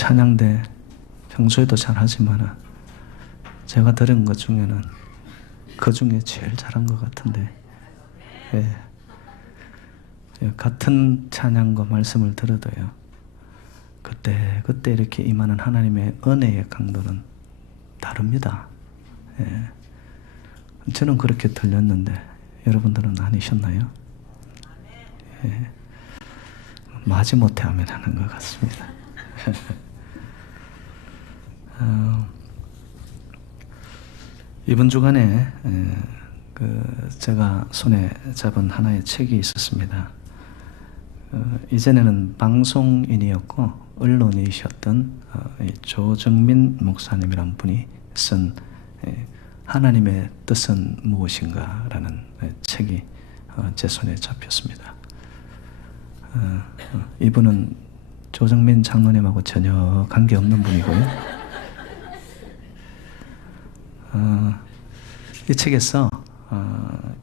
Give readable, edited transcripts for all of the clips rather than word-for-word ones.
찬양대 평소에도 잘하지만 제가 들은 것 중에는 그 중에 제일 잘한 것 같은데, 예. 같은 찬양과 말씀을 들어도요, 그때 이렇게 임하는 하나님의 은혜의 강도는 다릅니다. 예. 저는 그렇게 들렸는데 여러분들은 아니셨나요? 예. 마지못해 아멘 하는 것 같습니다. 이번 주간에 제가 손에 잡은 하나의 책이 있었습니다. 이전에는 방송인이었고 언론이셨던 조정민 목사님이란 분이 쓴 하나님의 뜻은 무엇인가 라는 책이 제 손에 잡혔습니다. 이분은 조정민 장로님하고 전혀 관계없는 분이고요. 이 책에서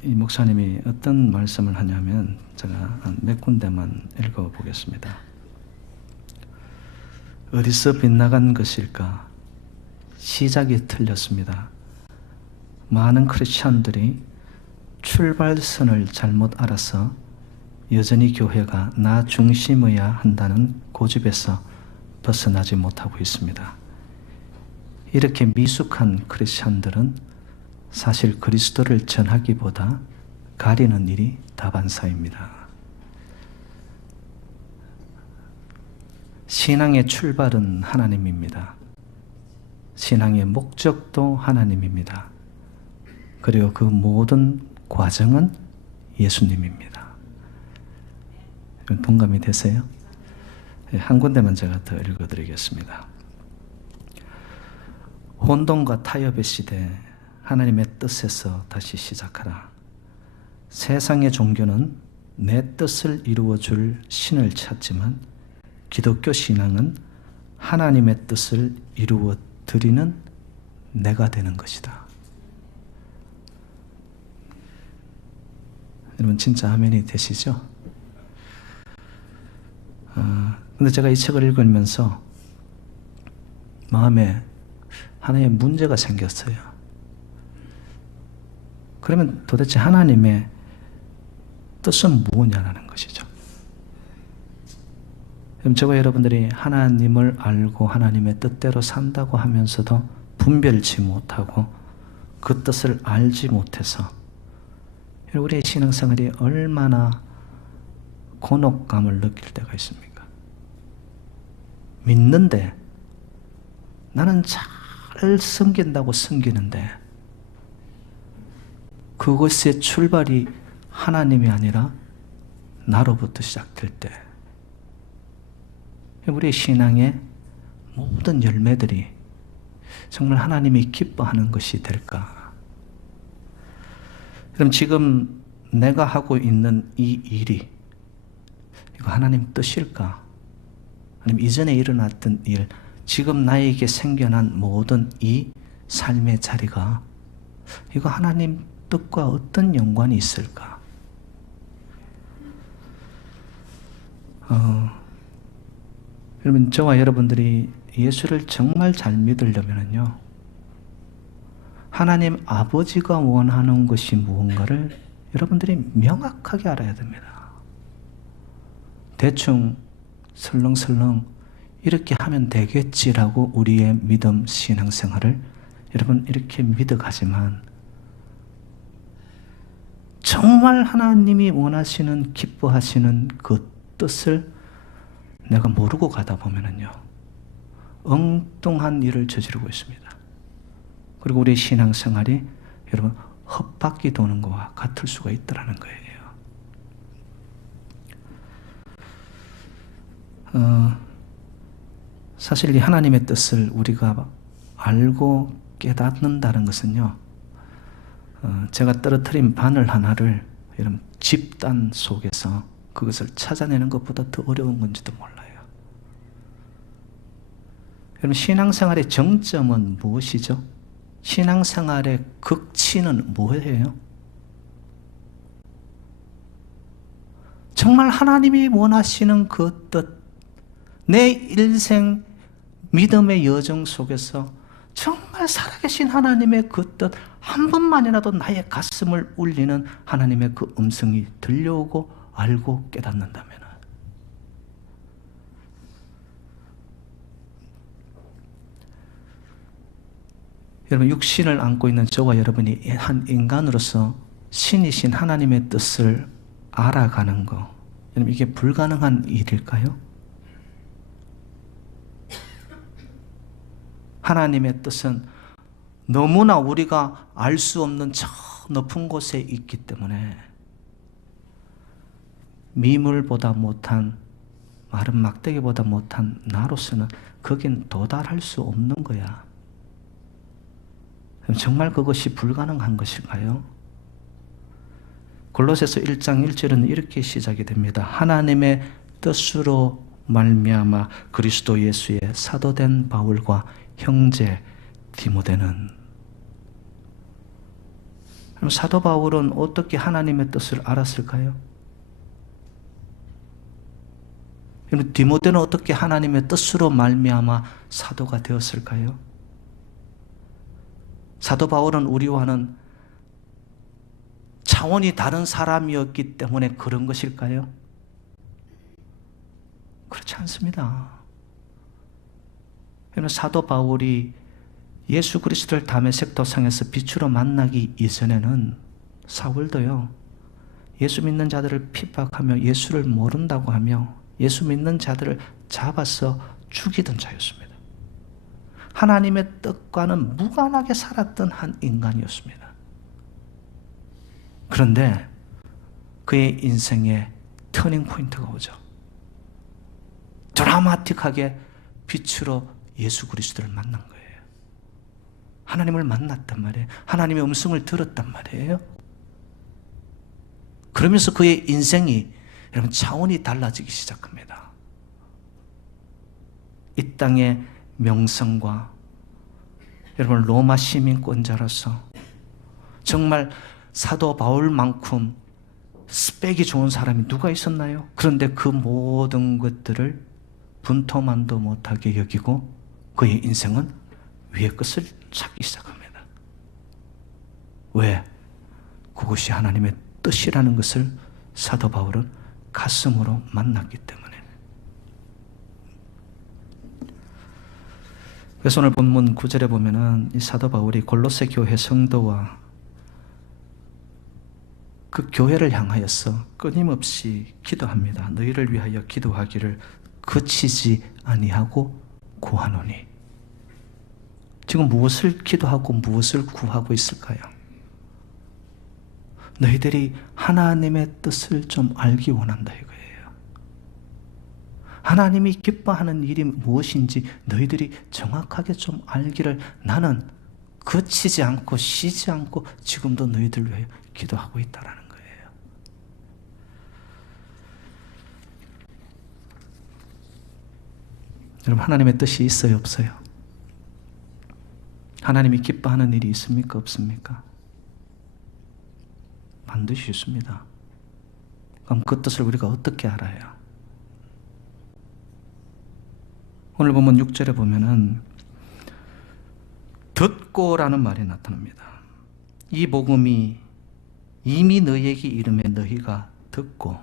이 목사님이 어떤 말씀을 하냐면 제가 몇 군데만 읽어보겠습니다. 어디서 빗나간 것일까? 시작이 틀렸습니다. 많은 크리스천들이 출발선을 잘못 알아서 여전히 교회가 나 중심이어야 한다는 고집에서 벗어나지 못하고 있습니다. 이렇게 미숙한 크리스천들은 사실 그리스도를 전하기보다 가리는 일이 다반사입니다. 신앙의 출발은 하나님입니다. 신앙의 목적도 하나님입니다. 그리고 그 모든 과정은 예수님입니다. 동감이 되세요? 한 군데만 제가 더 읽어드리겠습니다. 혼돈과 타협의 시대, 하나님의 뜻에서 다시 시작하라. 세상의 종교는 내 뜻을 이루어줄 신을 찾지만 기독교 신앙은 하나님의 뜻을 이루어 드리는 내가 되는 것이다. 여러분 진짜 아멘이 되시죠? 근데 제가 이 책을 읽으면서 마음에 하나의 문제가 생겼어요. 그러면 도대체 하나님의 뜻은 무엇이냐는 것이죠. 그럼 저와 여러분들이 하나님을 알고 하나님의 뜻대로 산다고 하면서도 분별치 못하고 그 뜻을 알지 못해서 우리의 신앙생활이 얼마나 곤혹감을 느낄 때가 있습니까? 믿는데 나는 잘 섬긴다고 섬기는데 그것의 출발이 하나님이 아니라 나로부터 시작될 때 우리의 신앙의 모든 열매들이 정말 하나님이 기뻐하는 것이 될까? 그럼 지금 내가 하고 있는 이 일이 이거 하나님 뜻일까? 아니면 이전에 일어났던 일, 지금 나에게 생겨난 모든 이 삶의 자리가 이거 하나님 뜻과 어떤 연관이 있을까? 여러분, 저와 여러분들이 예수를 정말 잘 믿으려면요, 하나님 아버지가 원하는 것이 무언가를 여러분들이 명확하게 알아야 됩니다. 대충 설렁설렁 이렇게 하면 되겠지라고 우리의 믿음 신앙생활을 여러분 이렇게 믿어가지만 정말 하나님이 원하시는 기뻐하시는 그 뜻을 내가 모르고 가다 보면은요 엉뚱한 일을 저지르고 있습니다. 그리고 우리 신앙생활이 여러분 헛바퀴 도는 것과 같을 수가 있다는 거예요. 사실 이 하나님의 뜻을 우리가 알고 깨닫는다는 것은요, 제가 떨어뜨린 바늘 하나를 여러분 집단 속에서 그것을 찾아내는 것보다 더 어려운 건지도 몰라요. 여러분 신앙생활의 정점은 무엇이죠? 신앙생활의 극치는 뭐예요? 정말 하나님이 원하시는 그 뜻, 내 일생 믿음의 여정 속에서 정말 살아계신 하나님의 그 뜻 한 번만이라도 나의 가슴을 울리는 하나님의 그 음성이 들려오고 알고 깨닫는다면, 여러분, 육신을 안고 있는 저와 여러분이 한 인간으로서 신이신 하나님의 뜻을 알아가는 거, 여러분, 이게 불가능한 일일까요? 하나님의 뜻은 너무나 우리가 알 수 없는 저 높은 곳에 있기 때문에 미물보다 못한, 마른 막대기보다 못한 나로서는 거긴 도달할 수 없는 거야. 정말 그것이 불가능한 것일까요? 골로새서 1장 1절은 이렇게 시작이 됩니다. 하나님의 뜻으로 말미암아 그리스도 예수의 사도된 바울과 형제 디모데는, 그럼 사도 바울은 어떻게 하나님의 뜻을 알았을까요? 그럼 디모데는 어떻게 하나님의 뜻으로 말미암아 사도가 되었을까요? 사도 바울은 우리와는 차원이 다른 사람이었기 때문에 그런 것일까요? 그렇지 않습니다. 그러면 사도 바울이 예수 그리스도를 다메섹 도상에서 빛으로 만나기 이전에는 사울도요, 예수 믿는 자들을 핍박하며 예수를 모른다고 하며 예수 믿는 자들을 잡아서 죽이던 자였습니다. 하나님의 뜻과는 무관하게 살았던 한 인간이었습니다. 그런데 그의 인생에 터닝 포인트가 오죠. 드라마틱하게 빛으로 예수 그리스도를 만난 거예요. 하나님을 만났단 말이에요. 하나님의 음성을 들었단 말이에요. 그러면서 그의 인생이, 여러분, 차원이 달라지기 시작합니다. 이 땅의 명성과, 여러분, 로마 시민권자로서 정말 사도 바울만큼 스펙이 좋은 사람이 누가 있었나요? 그런데 그 모든 것들을 분토만도 못하게 여기고 그의 인생은 위의 것을 찾기 시작합니다. 왜? 그것이 하나님의 뜻이라는 것을 사도 바울은 가슴으로 만났기 때문에. 그래서 오늘 본문 9절에 보면은 이 사도 바울이 골로새 교회 성도와 그 교회를 향하여서 끊임없이 기도합니다. 너희를 위하여 기도하기를 그치지 아니하고 구하노니. 지금 무엇을 기도하고 무엇을 구하고 있을까요? 너희들이 하나님의 뜻을 좀 알기 원한다 이거예요. 하나님이 기뻐하는 일이 무엇인지 너희들이 정확하게 좀 알기를 나는 그치지 않고 쉬지 않고 지금도 너희들 위해 기도하고 있다라는 거예요. 여러분, 하나님의 뜻이 있어요, 없어요? 하나님이 기뻐하는 일이 있습니까, 없습니까? 반드시 있습니다. 그럼 그 뜻을 우리가 어떻게 알아요? 오늘 보면 6절에 보면은 듣고라는 말이 나타납니다. 이 복음이 이미 너희에게 이름에 너희가 듣고,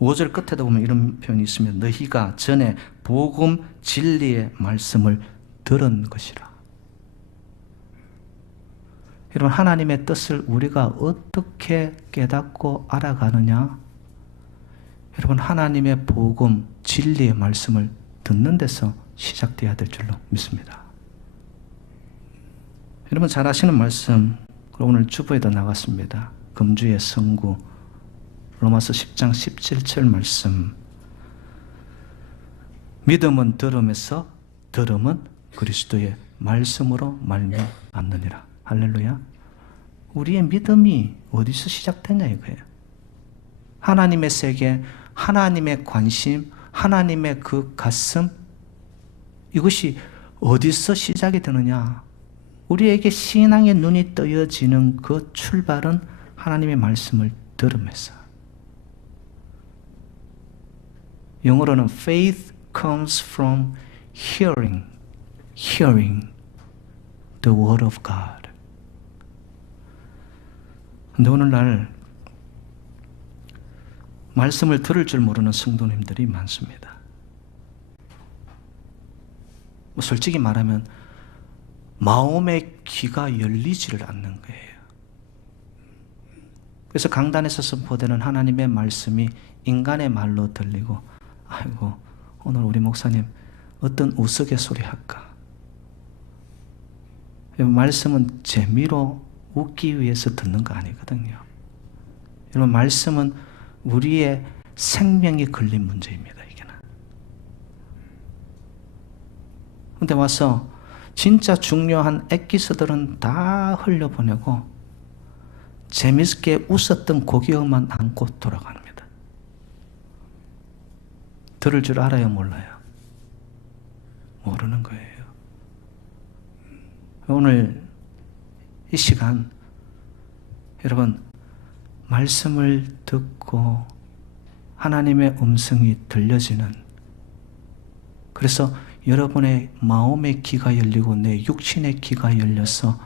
5절 끝에도 보면 이런 표현이 있으면 너희가 전에 복음 진리의 말씀을 들은 것이라. 여러분, 하나님의 뜻을 우리가 어떻게 깨닫고 알아가느냐? 여러분, 하나님의 복음, 진리의 말씀을 듣는 데서 시작되어야 될 줄로 믿습니다. 여러분 잘 아시는 말씀, 오늘 주보에도 나갔습니다. 금주의 성구, 로마서 10장 17절 말씀. 믿음은 들음에서, 들음은 그리스도의 말씀으로 말미암느니라. 할렐루야. 우리의 믿음이 어디서 시작되냐 이거예요. 하나님의 세계, 하나님의 관심, 하나님의 그 가슴, 이것이 어디서 시작이 되느냐? 우리에게 신앙의 눈이 떠여지는 그 출발은 하나님의 말씀을 들으면서. 영어로는 faith comes from hearing, hearing the word of God. 근데 오늘날 말씀을 들을 줄 모르는 성도님들이 많습니다. 솔직히 말하면 마음의 귀가 열리지를 않는 거예요. 그래서 강단에서 선포되는 하나님의 말씀이 인간의 말로 들리고, 아이고 오늘 우리 목사님 어떤 우스갯소리 할까? 말씀은 재미로 웃기 위해서 듣는 거 아니거든요. 여러분, 말씀은 우리의 생명이 걸린 문제입니다. 이게는. 근데 와서 진짜 중요한 엑기스들은 다 흘려보내고 재밌게 웃었던 고기만 안고 돌아갑니다. 들을 줄 알아요, 몰라요? 모르는 거예요. 오늘 이 시간 여러분, 말씀을 듣고 하나님의 음성이 들려지는, 그래서 여러분의 마음의 귀가 열리고 내 육신의 귀가 열려서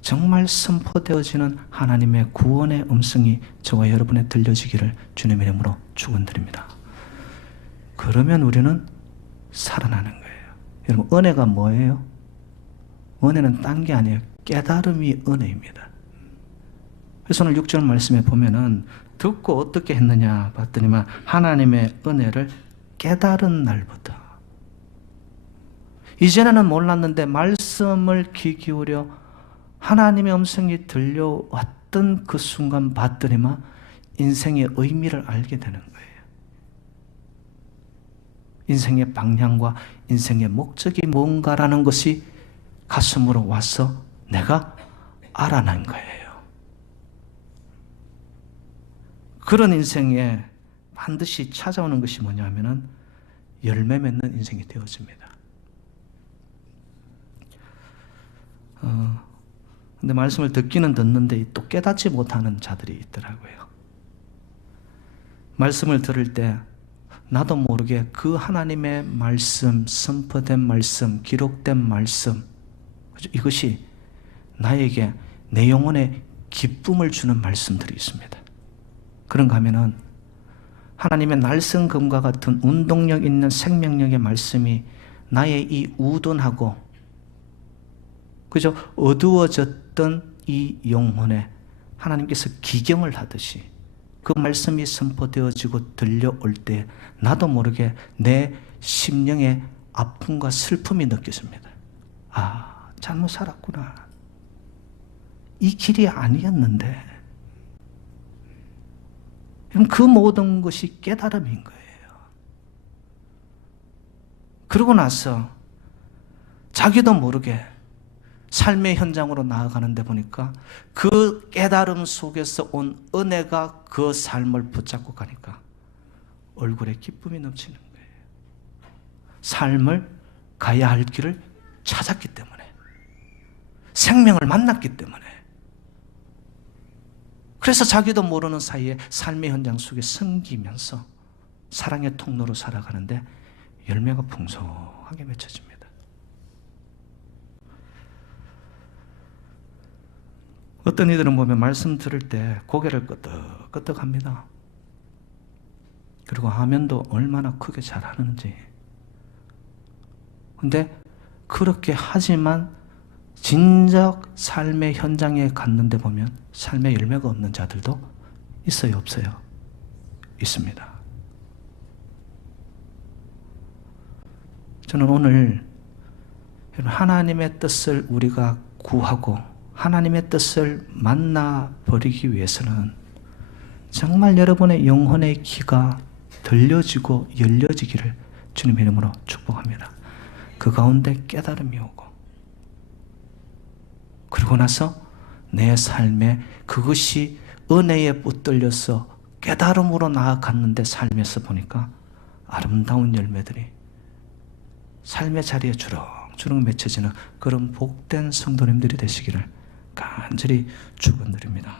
정말 선포되어지는 하나님의 구원의 음성이 저와 여러분에 들려지기를 주님의 이름으로 축원드립니다. 그러면 우리는 살아나는 거예요. 여러분, 은혜가 뭐예요? 은혜는 딴 게 아니에요. 깨달음이 은혜입니다. 그래서 오늘 6절 말씀에 보면은 듣고 어떻게 했느냐 봤더니만 하나님의 은혜를 깨달은 날부터. 이전에는 몰랐는데 말씀을 귀 기울여 하나님의 음성이 들려왔던 그 순간 봤더니만 인생의 의미를 알게 되는 거예요. 인생의 방향과 인생의 목적이 뭔가라는 것이 가슴으로 와서 내가 알아낸 거예요. 그런 인생에 반드시 찾아오는 것이 뭐냐면은 열매 맺는 인생이 되어집니다. 근데 말씀을 듣기는 듣는데 또 깨닫지 못하는 자들이 있더라고요. 말씀을 들을 때 나도 모르게 그 하나님의 말씀, 선포된 말씀, 기록된 말씀, 이것이 나에게 내 영혼에 기쁨을 주는 말씀들이 있습니다. 그런가 하면은 하나님의 날성금과 같은 운동력 있는 생명력의 말씀이 나의 이 우둔하고 그저 어두워졌던 이 영혼에 하나님께서 기경을 하듯이 그 말씀이 선포되어지고 들려올 때 나도 모르게 내 심령의 아픔과 슬픔이 느껴집니다. 아, 잘못 살았구나. 이 길이 아니었는데. 그 모든 것이 깨달음인 거예요. 그러고 나서 자기도 모르게 삶의 현장으로 나아가는데 보니까 그 깨달음 속에서 온 은혜가 그 삶을 붙잡고 가니까 얼굴에 기쁨이 넘치는 거예요. 삶을 가야 할 길을 찾았기 때문에, 생명을 만났기 때문에, 그래서 자기도 모르는 사이에 삶의 현장 속에 섬기면서 사랑의 통로로 살아가는데 열매가 풍성하게 맺혀집니다. 어떤 이들은 보면 말씀 들을 때 고개를 끄덕끄덕합니다. 그리고 화면도 얼마나 크게 잘하는지. 근데 그렇게 하지만 진작 삶의 현장에 갔는데 보면 삶의 열매가 없는 자들도 있어요, 없어요? 있습니다. 저는 오늘 하나님의 뜻을 우리가 구하고 하나님의 뜻을 만나버리기 위해서는 정말 여러분의 영혼의 귀가 들려지고 열려지기를 주님의 이름으로 축복합니다. 그 가운데 깨달음이 오고 그러고 나서 내 삶에 그것이 은혜에 붙들려서 깨달음으로 나아갔는데 삶에서 보니까 아름다운 열매들이 삶의 자리에 주렁주렁 맺혀지는 그런 복된 성도님들이 되시기를 간절히 축원드립니다.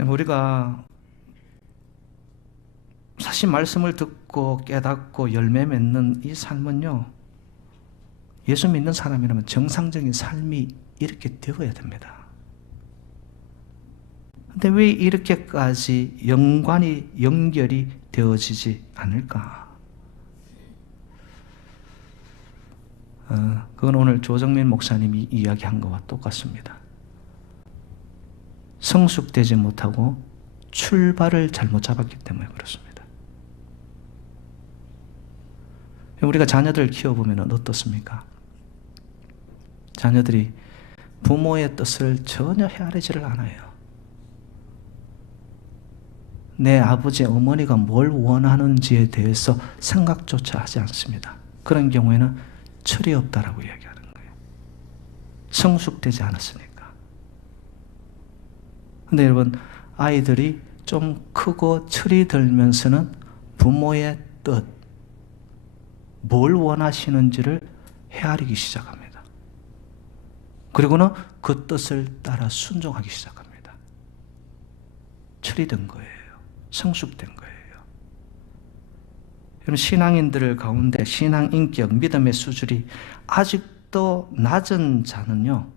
우리가 사실 말씀을 듣고 깨닫고 열매 맺는 이 삶은요, 예수 믿는 사람이라면 정상적인 삶이 이렇게 되어야 됩니다. 근데 왜 이렇게까지 연결이 되어지지 않을까? 그건 오늘 조정민 목사님이 이야기한 것과 똑같습니다. 성숙되지 못하고 출발을 잘못 잡았기 때문에 그렇습니다. 우리가 자녀들 키워보면 어떻습니까? 자녀들이 부모의 뜻을 전혀 헤아리지를 않아요. 내 아버지, 어머니가 뭘 원하는지에 대해서 생각조차 하지 않습니다. 그런 경우에는 철이 없다라고 이야기하는 거예요. 성숙되지 않았으니까. 근데 여러분, 아이들이 좀 크고 철이 들면서는 부모의 뜻, 뭘 원하시는지를 헤아리기 시작합니다. 그리고는 그 뜻을 따라 순종하기 시작합니다. 철이 든 거예요. 성숙된 거예요. 여러분, 신앙인들 가운데 신앙 인격, 믿음의 수준이 아직도 낮은 자는요,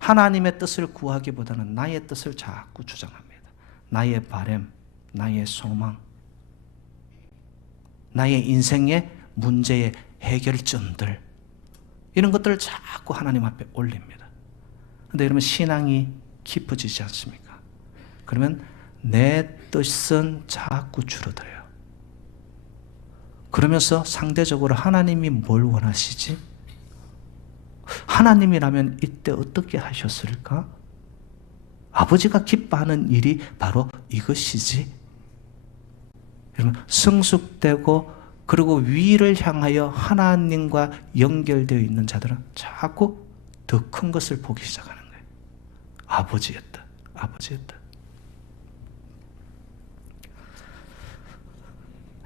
하나님의 뜻을 구하기보다는 나의 뜻을 자꾸 주장합니다. 나의 바람, 나의 소망, 나의 인생의 문제의 해결점들, 이런 것들을 자꾸 하나님 앞에 올립니다. 그런데 여러분, 신앙이 깊어지지 않습니까? 그러면 내 뜻은 자꾸 줄어들어요. 그러면서 상대적으로 하나님이 뭘 원하시지? 하나님이라면 이때 어떻게 하셨을까? 아버지가 기뻐하는 일이 바로 이것이지. 여러분, 성숙되고 그리고 위를 향하여 하나님과 연결되어 있는 자들은 자꾸 더 큰 것을 보기 시작하는 거예요. 아버지였다. 아버지였다.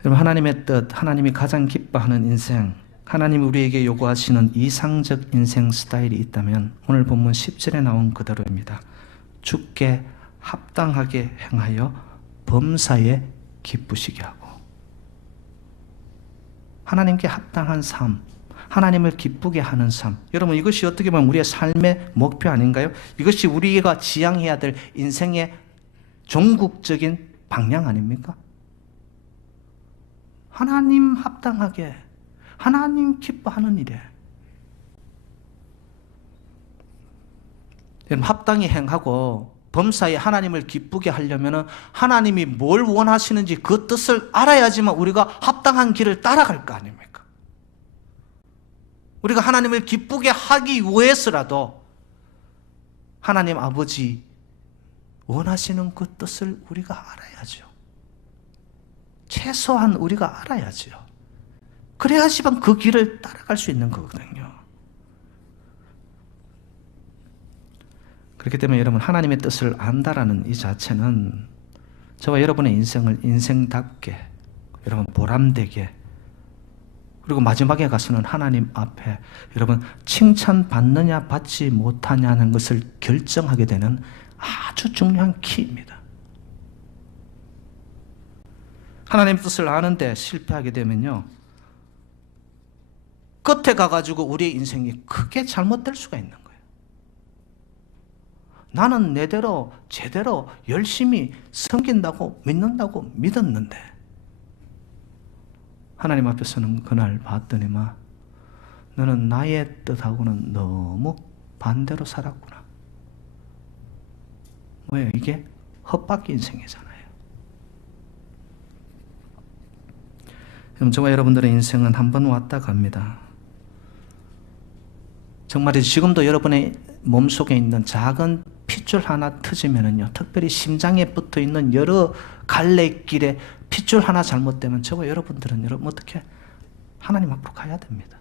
여러분, 하나님의 뜻, 하나님이 가장 기뻐하는 인생, 하나님이 우리에게 요구하시는 이상적 인생 스타일이 있다면 오늘 본문 10절에 나온 그대로입니다. 주께 합당하게 행하여 범사에 기쁘시게 하고. 하나님께 합당한 삶, 하나님을 기쁘게 하는 삶. 여러분, 이것이 어떻게 보면 우리의 삶의 목표 아닌가요? 이것이 우리가 지향해야 될 인생의 종국적인 방향 아닙니까? 하나님 합당하게, 하나님 기뻐하는 일에. 여러분, 합당히 행하고 범사에 하나님을 기쁘게 하려면 하나님이 뭘 원하시는지 그 뜻을 알아야지만 우리가 합당한 길을 따라갈 거 아닙니까? 우리가 하나님을 기쁘게 하기 위해서라도 하나님 아버지 원하시는 그 뜻을 우리가 알아야죠. 최소한 우리가 알아야죠. 그래야지만 그 길을 따라갈 수 있는 거거든요. 그렇기 때문에 여러분, 하나님의 뜻을 안다라는 이 자체는 저와 여러분의 인생을 인생답게, 여러분 보람되게, 그리고 마지막에 가서는 하나님 앞에 여러분 칭찬받느냐 받지 못하냐는 것을 결정하게 되는 아주 중요한 키입니다. 하나님 뜻을 아는데 실패하게 되면요, 끝에 가가지고 우리의 인생이 크게 잘못될 수가 있는 거예요. 나는 내대로 제대로 열심히 섬긴다고 믿는다고 믿었는데 하나님 앞에서는 그날 봤더니만 너는 나의 뜻하고는 너무 반대로 살았구나. 뭐예요? 이게 헛바퀴 인생이잖아요. 저와 여러분들의 인생은 한 번 왔다 갑니다. 정말 지금도 여러분의 몸속에 있는 작은 핏줄 하나 터지면은요, 특별히 심장에 붙어 있는 여러 갈래길에 핏줄 하나 잘못되면 저와 여러분들은 여러분 어떻게 하나님 앞으로 가야 됩니다.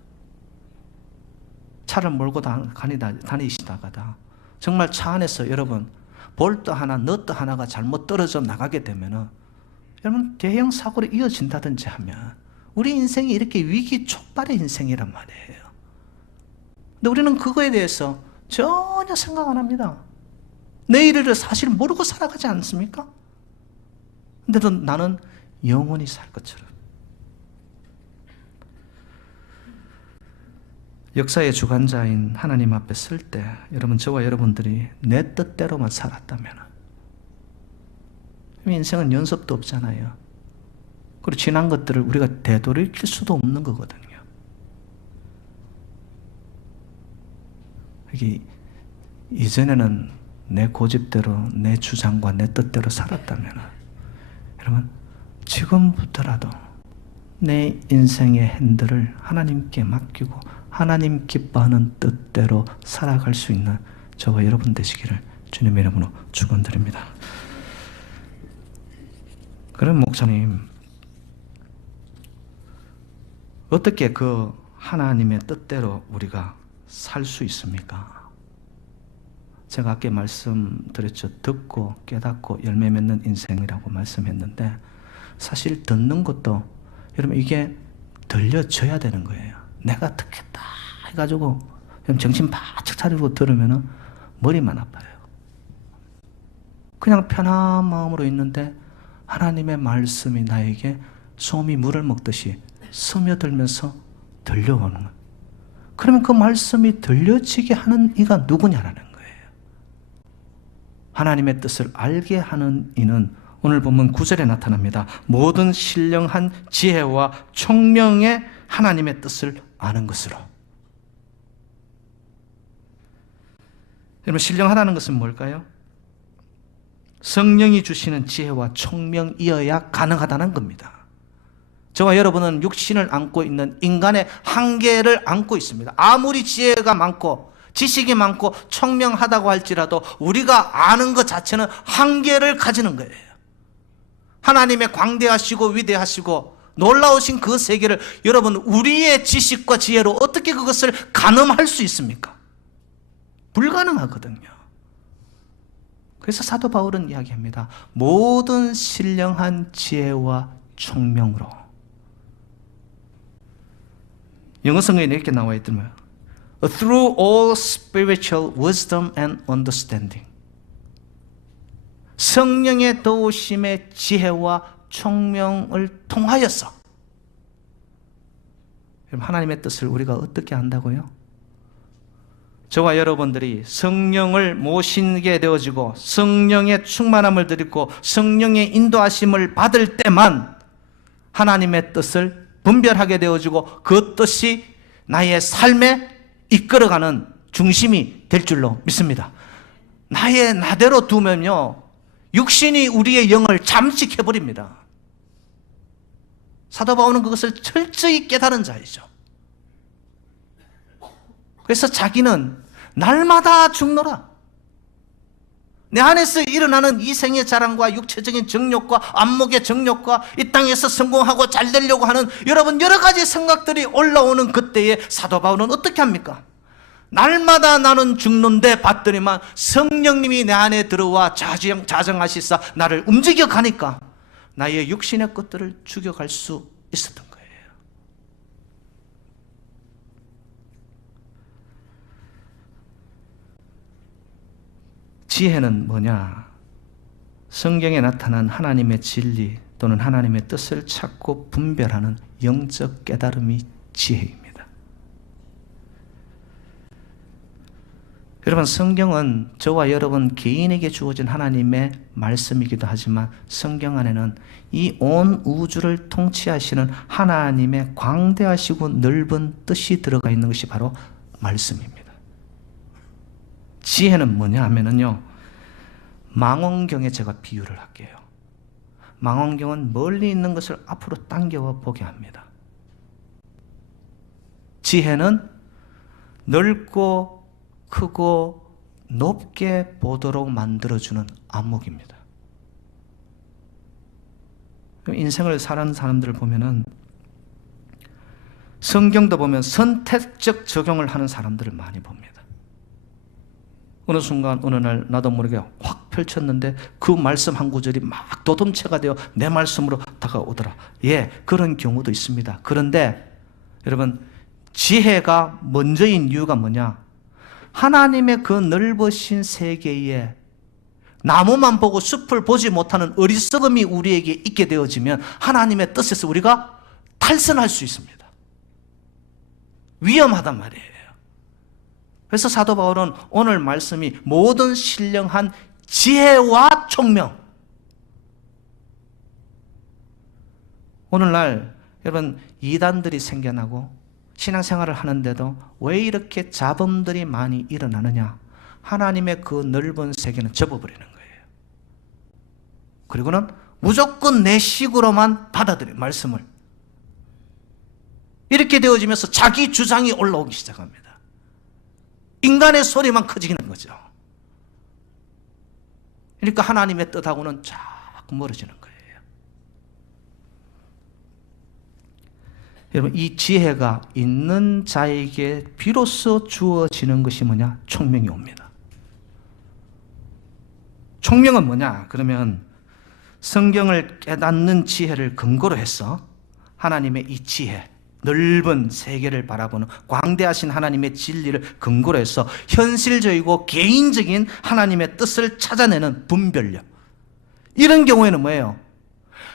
차를 몰고 다니시다가다 정말 차 안에서 여러분 볼트 하나, 너트 하나가 잘못 떨어져 나가게 되면은 여러분 대형 사고로 이어진다든지 하면 우리 인생이 이렇게 위기 촉발의 인생이란 말이에요. 근데 우리는 그거에 대해서 전혀 생각 안 합니다. 내일을 사실 모르고 살아가지 않습니까? 근데도 나는 영원히 살 것처럼. 역사의 주관자인 하나님 앞에 설 때 여러분, 저와 여러분들이 내 뜻대로만 살았다면, 인생은 연습도 없잖아요. 그리고 지난 것들을 우리가 되돌이킬 수도 없는 거거든요. 여기 이전에는 내 고집대로, 내 주장과 내 뜻대로 살았다면, 여러분, 지금부터라도 내 인생의 핸들을 하나님께 맡기고 하나님 기뻐하는 뜻대로 살아갈 수 있는 저와 여러분 되시기를 주님의 이름으로 축원드립니다. 그럼 목사님, 어떻게 그 하나님의 뜻대로 우리가 살 수 있습니까? 제가 아까 말씀드렸죠. 듣고 깨닫고 열매 맺는 인생이라고 말씀했는데, 사실 듣는 것도 여러분 이게 들려져야 되는 거예요. 내가 듣겠다 해가지고 정신 바짝 차리고 들으면 머리만 아파요. 그냥 편한 마음으로 있는데 하나님의 말씀이 나에게 솜이 물을 먹듯이 스며들면서 들려오는 거예요. 그러면 그 말씀이 들려지게 하는 이가 누구냐라는 거예요. 하나님의 뜻을 알게 하는 이는 오늘 보면 9절에 나타납니다. 모든 신령한 지혜와 총명의 하나님의 뜻을 아는 것으로. 여러분, 신령하다는 것은 뭘까요? 성령이 주시는 지혜와 총명이어야 가능하다는 겁니다. 저와 여러분은 육신을 안고 있는 인간의 한계를 안고 있습니다. 아무리 지혜가 많고 지식이 많고 총명하다고 할지라도 우리가 아는 것 자체는 한계를 가지는 거예요. 하나님의 광대하시고 위대하시고 놀라우신 그 세계를 여러분, 우리의 지식과 지혜로 어떻게 그것을 가늠할 수 있습니까? 불가능하거든요. 그래서 사도 바울은 이야기합니다. 모든 신령한 지혜와 총명으로. 영어 성경에 이렇게 나와 있더라고요. Through all spiritual wisdom and understanding. 성령의 도우심의 지혜와 총명을 통하여서. 하나님의 뜻을 우리가 어떻게 안다고요? 저와 여러분들이 성령을 모시게 되어지고 성령의 충만함을 드리고 성령의 인도하심을 받을 때만 하나님의 뜻을 분별하게 되어지고 그 뜻이 나의 삶에 이끌어가는 중심이 될 줄로 믿습니다. 나의 나대로 두면요, 육신이 우리의 영을 잠식해버립니다. 사도 바울은 그것을 철저히 깨달은 자이죠. 그래서 자기는 날마다 죽노라. 내 안에서 일어나는 이생의 자랑과 육체적인 정욕과 안목의 정욕과 이 땅에서 성공하고 잘 되려고 하는 여러분 여러 가지 생각들이 올라오는 그때에 사도 바울은 어떻게 합니까? 날마다 나는 죽는데 봤더니만 성령님이 내 안에 들어와 자정하시사 나를 움직여 가니까 나의 육신의 것들을 죽여갈 수 있었던 거예요. 지혜는 뭐냐? 성경에 나타난 하나님의 진리 또는 하나님의 뜻을 찾고 분별하는 영적 깨달음이 지혜입니다. 여러분, 성경은 저와 여러분 개인에게 주어진 하나님의 말씀이기도 하지만 성경 안에는 이 온 우주를 통치하시는 하나님의 광대하시고 넓은 뜻이 들어가 있는 것이 바로 말씀입니다. 지혜는 뭐냐 하면은요, 망원경에 제가 비유를 할게요. 망원경은 멀리 있는 것을 앞으로 당겨와 보게 합니다. 지혜는 넓고 크고 높게 보도록 만들어주는 안목입니다. 인생을 사는 사람들을 보면은 성경도 보면 선택적 적용을 하는 사람들을 많이 봅니다. 어느 순간 어느 날 나도 모르게 확 펼쳤는데 그 말씀 한 구절이 막 도dom체가 되어 내 말씀으로 다가오더라. 예, 그런 경우도 있습니다. 그런데 여러분, 지혜가 먼저인 이유가 뭐냐? 하나님의 그 넓으신 세계에 나무만 보고 숲을 보지 못하는 어리석음이 우리에게 있게 되어지면 하나님의 뜻에서 우리가 탈선할 수 있습니다. 위험하단 말이에요. 그래서 사도 바울은 오늘 말씀이 모든 신령한 지혜와 총명. 오늘날 여러분 이단들이 생겨나고 신앙생활을 하는데도 왜 이렇게 잡음들이 많이 일어나느냐? 하나님의 그 넓은 세계는 접어버리는 거예요. 그리고는 무조건 내 식으로만 받아들여요, 말씀을. 이렇게 되어지면서 자기 주장이 올라오기 시작합니다. 인간의 소리만 커지는 거죠. 그러니까 하나님의 뜻하고는 자꾸 멀어지는 거예요. 여러분, 이 지혜가 있는 자에게 비로소 주어지는 것이 뭐냐? 총명이 옵니다. 총명은 뭐냐? 그러면 성경을 깨닫는 지혜를 근거로 해서 하나님의 이 지혜, 넓은 세계를 바라보는 광대하신 하나님의 진리를 근거로 해서 현실적이고 개인적인 하나님의 뜻을 찾아내는 분별력. 이런 경우에는 뭐예요?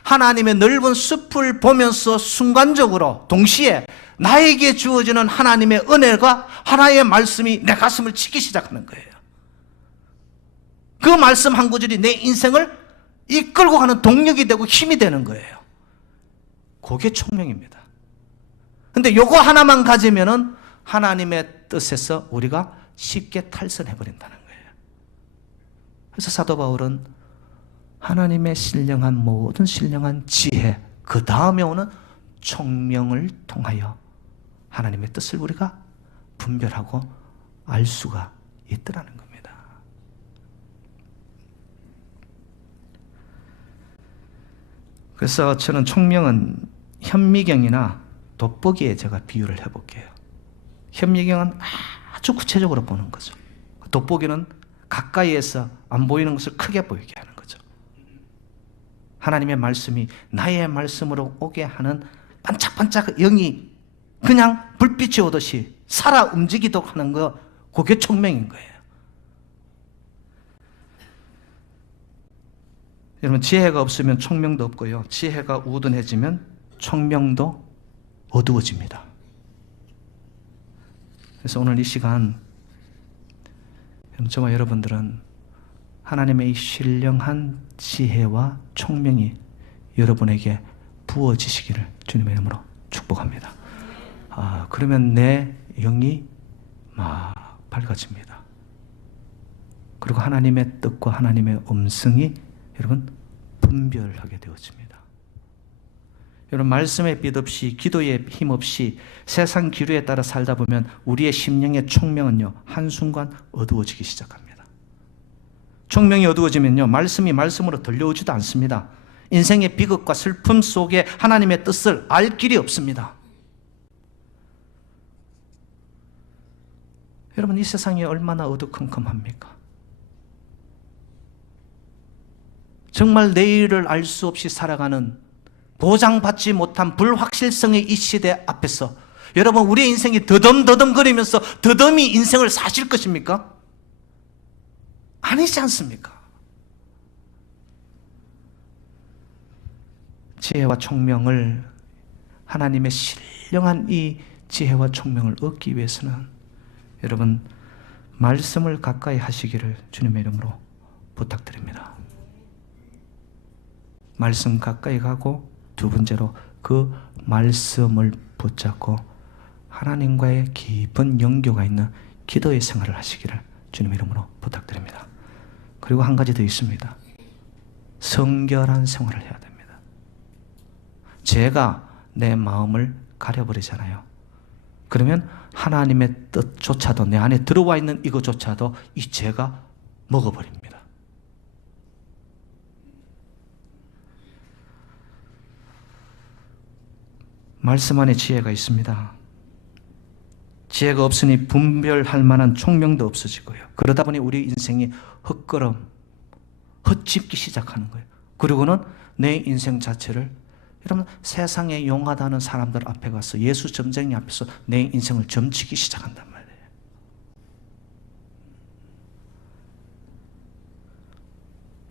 하나님의 넓은 숲을 보면서 순간적으로 동시에 나에게 주어지는 하나님의 은혜가 하나의 말씀이 내 가슴을 치기 시작하는 거예요. 그 말씀 한 구절이 내 인생을 이끌고 가는 동력이 되고 힘이 되는 거예요. 그게 총명입니다. 근데 요거 하나만 가지면은 하나님의 뜻에서 우리가 쉽게 탈선해버린다는 거예요. 그래서 사도 바울은 하나님의 신령한 모든 신령한 지혜, 그 다음에 오는 총명을 통하여 하나님의 뜻을 우리가 분별하고 알 수가 있더라는 겁니다. 그래서 저는 총명은 현미경이나 돋보기에 제가 비유를 해볼게요. 현미경은 아주 구체적으로 보는 거죠. 돋보기는 가까이에서 안 보이는 것을 크게 보이게 하는 거죠. 하나님의 말씀이 나의 말씀으로 오게 하는 반짝반짝 영이 그냥 불빛이 오듯이 살아 움직이도록 하는 거, 그게 총명인 거예요. 여러분, 지혜가 없으면 총명도 없고요, 지혜가 우둔해지면 총명도 어두워집니다. 그래서 오늘 이 시간 저와 여러분들은 하나님의 이 신령한 지혜와 총명이 여러분에게 부어지시기를 주님의 이름으로 축복합니다. 그러면 내 영이 막 밝아집니다. 그리고 하나님의 뜻과 하나님의 음성이 여러분 분별하게 되어집니다. 여러분, 말씀의 빛 없이, 기도의 힘 없이 세상 기류에 따라 살다 보면 우리의 심령의 총명은요, 한순간 어두워지기 시작합니다. 총명이 어두워지면요, 말씀이 말씀으로 들려오지도 않습니다. 인생의 비극과 슬픔 속에 하나님의 뜻을 알 길이 없습니다. 여러분, 이 세상이 얼마나 어두컴컴합니까? 정말 내일을 알 수 없이 살아가는 보장받지 못한 불확실성의 이 시대 앞에서 여러분, 우리의 인생이 더듬더듬거리면서 더듬이 인생을 사실 것입니까? 아니지 않습니까? 지혜와 총명을, 하나님의 신령한 이 지혜와 총명을 얻기 위해서는 여러분, 말씀을 가까이 하시기를 주님의 이름으로 부탁드립니다. 말씀 가까이 가고, 두 번째로 그 말씀을 붙잡고 하나님과의 깊은 연교가 있는 기도의 생활을 하시기를 주님의 이름으로 부탁드립니다. 그리고 한 가지 더 있습니다. 성결한 생활을 해야 됩니다. 죄가 내 마음을 가려버리잖아요. 그러면 하나님의 뜻조차도, 내 안에 들어와 있는 이것조차도 이 죄가 먹어버립니다. 말씀 안에 지혜가 있습니다. 지혜가 없으니 분별할 만한 총명도 없어지고요. 그러다 보니 우리 인생이 헛짚기 시작하는 거예요. 그리고는 내 인생 자체를, 여러분, 세상에 용하다는 사람들 앞에 가서, 예수 점쟁이 앞에서 내 인생을 점치기 시작한단 말이에요.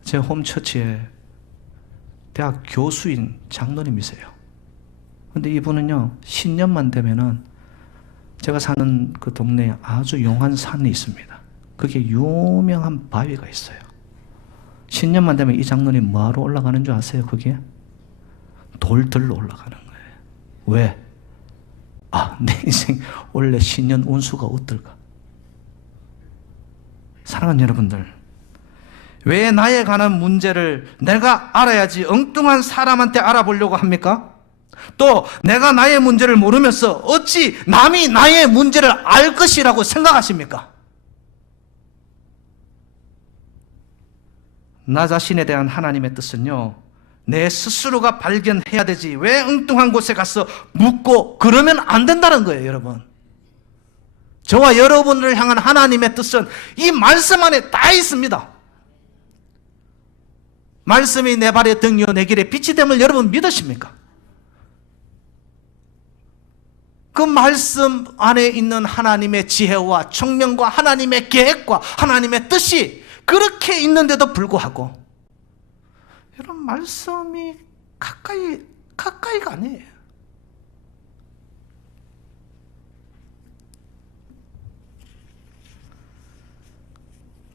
제 홈처치에 대학 교수인 장로님이세요. 근데 이분은요, 신년만 되면은 제가 사는 그 동네에 아주 용한 산이 있습니다. 그게 유명한 바위가 있어요. 신년만 되면 이 장로님 뭐하러 올라가는 줄 아세요? 거기에? 돌 들러 올라가는 거예요. 왜? 내 인생 원래 신년 운수가 어떨까? 사랑하는 여러분들, 왜 나에 관한 문제를 내가 알아야지 엉뚱한 사람한테 알아보려고 합니까? 또 내가 나의 문제를 모르면서 어찌 남이 나의 문제를 알 것이라고 생각하십니까? 나 자신에 대한 하나님의 뜻은요, 내 스스로가 발견해야 되지 왜 엉뚱한 곳에 가서 묻고 그러면 안 된다는 거예요. 여러분, 저와 여러분을 향한 하나님의 뜻은 이 말씀 안에 다 있습니다. 말씀이 내 발의 등이요 내 길의 빛이 됨을 여러분 믿으십니까? 그 말씀 안에 있는 하나님의 지혜와 총명과 하나님의 계획과 하나님의 뜻이 그렇게 있는데도 불구하고 이런 말씀이 가까이가 아니에요.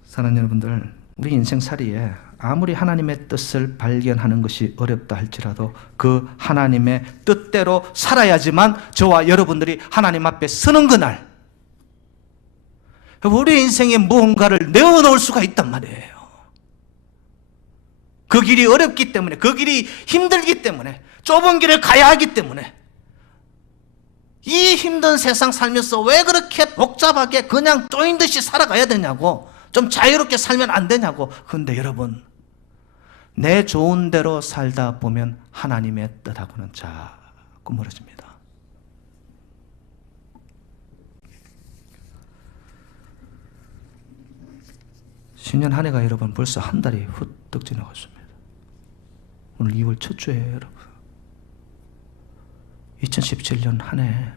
사랑하는 여러분들, 우리 인생살이에 아무리 하나님의 뜻을 발견하는 것이 어렵다 할지라도 그 하나님의 뜻대로 살아야지만 저와 여러분들이 하나님 앞에 서는 그날 우리 인생에 무언가를 내어놓을 수가 있단 말이에요. 그 길이 어렵기 때문에, 그 길이 힘들기 때문에, 좁은 길을 가야 하기 때문에, 이 힘든 세상 살면서 왜 그렇게 복잡하게 그냥 쪼인 듯이 살아가야 되냐고, 좀 자유롭게 살면 안 되냐고. 그런데 여러분, 내 좋은 대로 살다 보면 하나님의 뜻하고는 자꾸 멀어집니다. 신년 한 해가 여러분 벌써 한 달이 후딱 지나갔습니다. 오늘 2월 첫 주예요, 여러분. 2017년 한 해,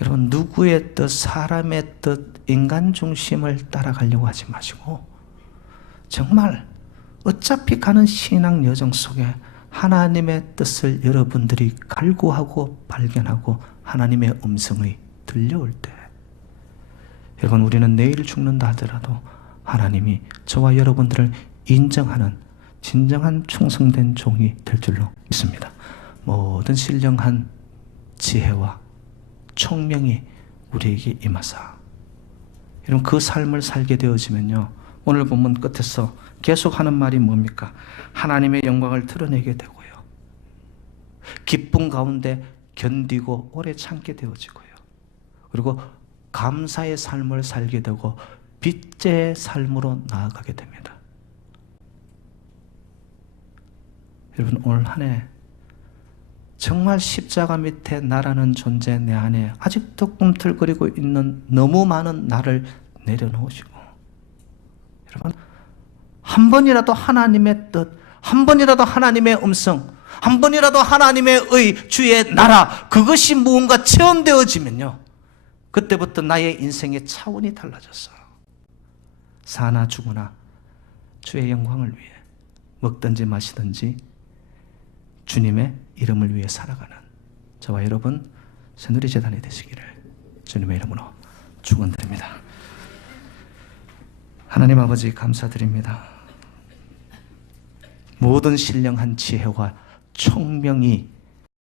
여러분 누구의 뜻, 사람의 뜻, 인간 중심을 따라가려고 하지 마시고 정말 어차피 가는 신앙 여정 속에 하나님의 뜻을 여러분들이 갈구하고 발견하고 하나님의 음성이 들려올 때, 여러분 우리는 내일 죽는다 하더라도 하나님이 저와 여러분들을 인정하는 진정한 충성된 종이 될 줄로 믿습니다. 모든 신령한 지혜와 총명이 우리에게 임하사, 여러분 그 삶을 살게 되어지면요, 오늘 본문 끝에서 계속 하는 말이 뭡니까? 하나님의 영광을 드러내게 되고요, 기쁨 가운데 견디고 오래 참게 되어지고요, 그리고 감사의 삶을 살게 되고 빛의 삶으로 나아가게 됩니다. 여러분 오늘 한 해 정말 십자가 밑에 나라는 존재 내 안에 아직도 꿈틀거리고 있는 너무 많은 나를 내려놓으시고, 여러분 한 번이라도 하나님의 뜻, 한 번이라도 하나님의 음성, 한 번이라도 하나님의 의, 주의 나라, 그것이 무언가 체험되어지면요, 그때부터 나의 인생의 차원이 달라졌어. 사나 죽으나 주의 영광을 위해 먹든지 마시든지 주님의 이름을 위해 살아가는 저와 여러분 새누리재단이 되시기를 주님의 이름으로 축원드립니다. 하나님 아버지 감사드립니다. 모든 신령한 지혜와 총명이